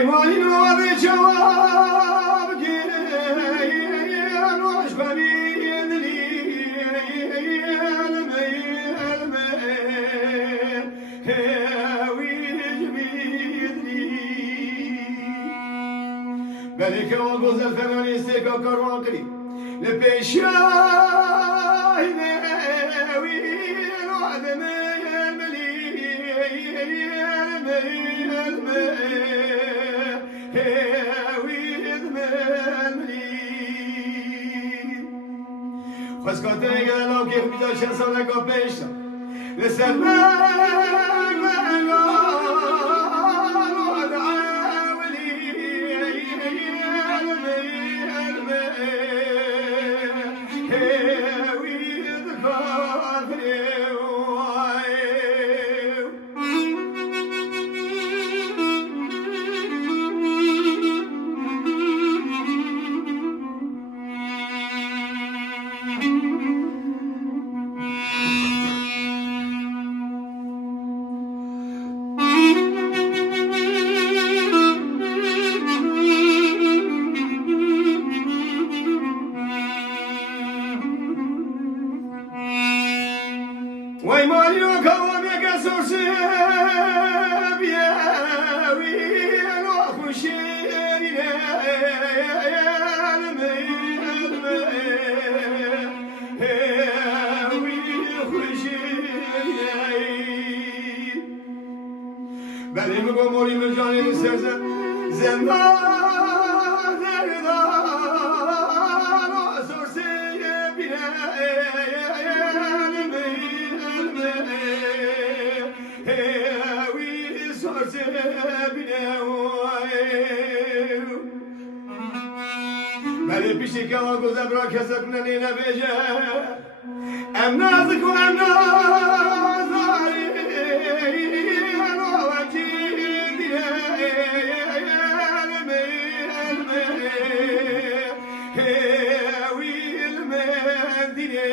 ويماني نوضي جواب جيل وش بمين لي بلك وقوز الفناني سيكا كروانكري لبيشاي وين وعدم خسكتني قالوا كيف بدأ شنصر لك بيشا لسلمان وای مالی و کوامی که سرسب یاوین و خوشینه بلی مگو موری مجانی سرزن زندان دردان و سرسب بلی پیشی که آگو زبرا کسک ننینه بیجه ام نازک و ام نازاری و وجید دیه ویل من دیه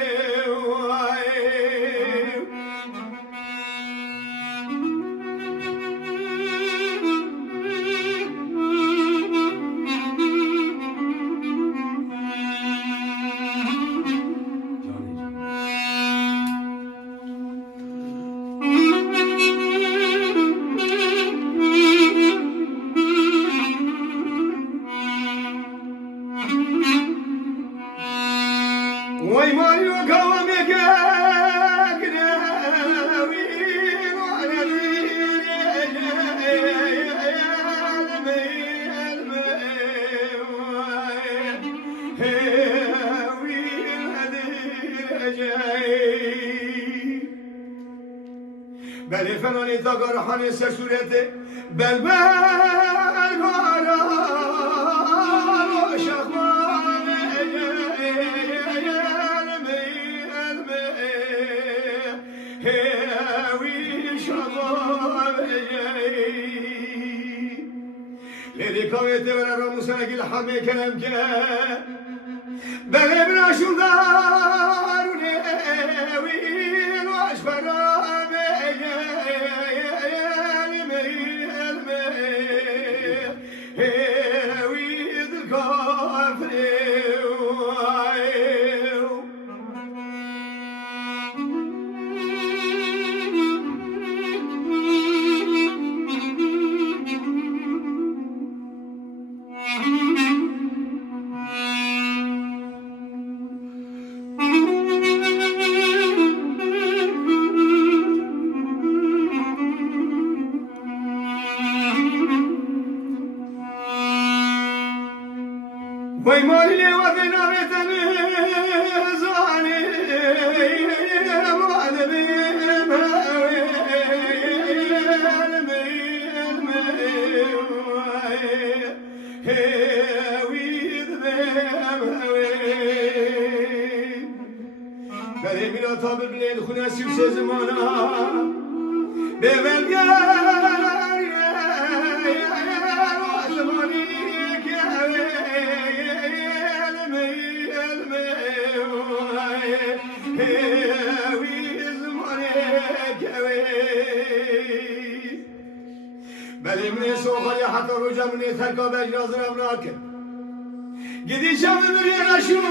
وای مالی و کوامی که گناوین و بلی فنانی تاگر حانی سرسورته بل لذكرت ولا رمسك الحمي كلام كان بل ابن شدار وين واشبر ويد الكافر وای مالی لوازم نبتنی زانی بله مینا تا ببینید خونه سیب زمانا به من سوخالی حتی روزا من ترکا بجرازرم راکن گدیشم بری رشونه